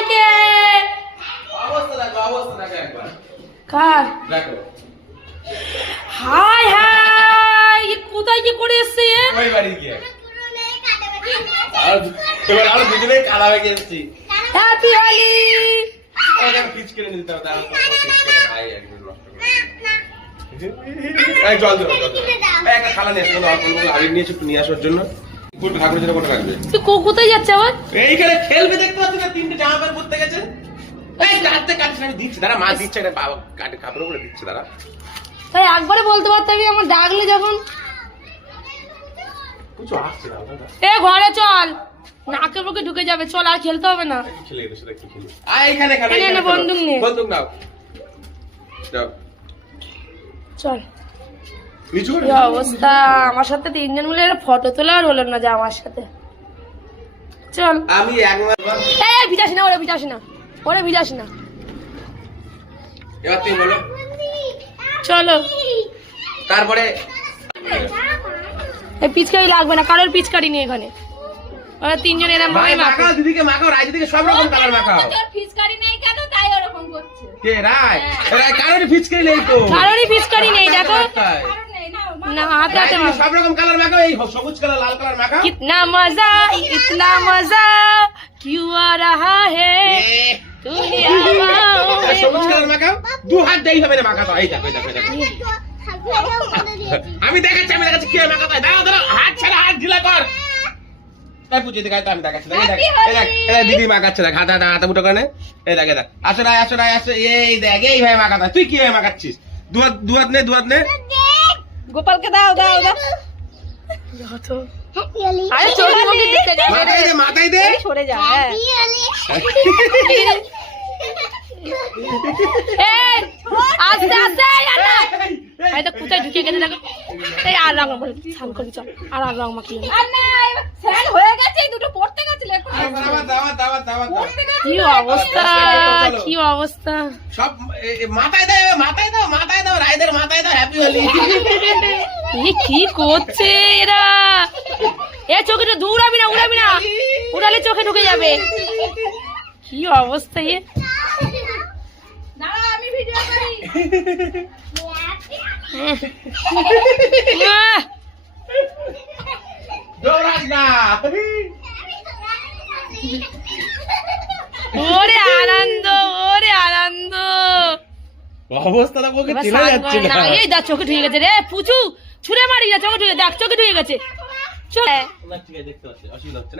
সবাইকে। কার high high, কোথায় কি করে এসছে? হ্যাপি হোলি। কোথায় যাচ্ছে আবার? এইখানে খেলবে দেখতে পাচ্ছি না, তিনটে জামা প্যান্ট পরতে গেছে। আমি দিচ্ছি দাঁড়া, মা দিচ্ছে কাপড় করে দিচ্ছে দাঁড়া। তাই একবারে বলতে পারতাম আমার ডাকলে যখন। কিছু আসছে না এ ঘরে চল, নাকে বুকে ঢুকে যাবে, চল আর খেলতে হবে না। খেলে এদের সাথে কি খেলি? এইখানে খেলো, এনে নে বন্দুক নে। বন্দুক নাও, যাও চল। নিচু করে কি অবস্থা, আমার সাথে তিনজন মিলে ফটো তোলা আর হলো না যে আমার সাথে। চল। আমি একবার এই ভিজাস না, ওরে ভিজাস না, ওরে ভিজাস না। এবার তুমি বলো। চলো। তারপরে এই পিচকারি লাগবে না, কারোর পিচকারি নেই এখানে। ওরা তিনজন এরকম ভাই মাখাও, দিদিকে মাখাও, রায় দিদিকে সব রকম কালার মাখাও। তোর পিচকারি নেই কেন, তাই ওরকম করছে। কে রায়? রায় কারোরই ফিচকারি নেই তো। কারোরই পিচকারি নেই, দেখো না। হাতে হাতে মাখো, সব রকম কালার মাখাও, এই সবুজ কালার, লাল কালার মাখাও। कितना मजा, इतना मजा क्यों आ रहा है तू ही हवाओं में। সবুজ কালার মাখাও, দু হাত দেই হবে না মাখাতে। এই দেখো, এই দেখো, এই দেখো। আমি দেখাচ্ছি কি মাখাতে হয়। দাঁড়াও দাঁড়াও, হাত ছাড়া, হাত ঢিলা কর। তাই পুজো দেখাই তো, আমি দেখাচ্ছি। এই দেখ, এই দেখ, এই দেখ, দিদি মাখাচ্ছে, দেখ, হাত হাত মুঠো করে নে। এই দেখ, এই দেখ, আসো রায়, আসো রায়, আসো। এই দেখ, এইভাবে মাখাতে হয়। তুই কি ভাবে মাখাচ্ছিস? দু হাত নে, দু হাত নে। গোপালকে দাও দাও দাও। আরে চোখে মুখে ঢুকে যাবে, মাথায় দে, মাথায় দে। সরে যা। এই আস্তে আস্তে, এই তো কোথায় ঢুকে গেছে দেখো। এই আর রং বল, স্নান করবি চল, আর রং মাখিয়ে আর না, স্নান হয়ে গেছে, এই দুটো পড়তে গেছিল এখন। কি অবস্থা, কি অবস্থা। সব মাথায় দাও, মাথায় দাও, মাথায় দাও, রায়দের মাথায় দাও। হ্যাপি হোলি। কি করছে এরা? এ চোখে তো দৌড়াবি না, উড়াবি না, উড়ালে চোখে ঢুকে যাবে। কি অবস্থা এ? আমি ভিডিও করি। দৌড়াস না। ওরে আনন্দ, ওরে আনন্দ। অবস্থাটা ওকে চেনা যাচ্ছে না। এই দেখ চোখে ঢুকে গেছে রে, পুচু ছুঁড়ে মারি না, চোখে ঢুকে, দেখ চোখে ঢুকে গেছে। চল। ঠিক আছে, দেখতে পাচ্ছি, অসুবিধা হচ্ছে না।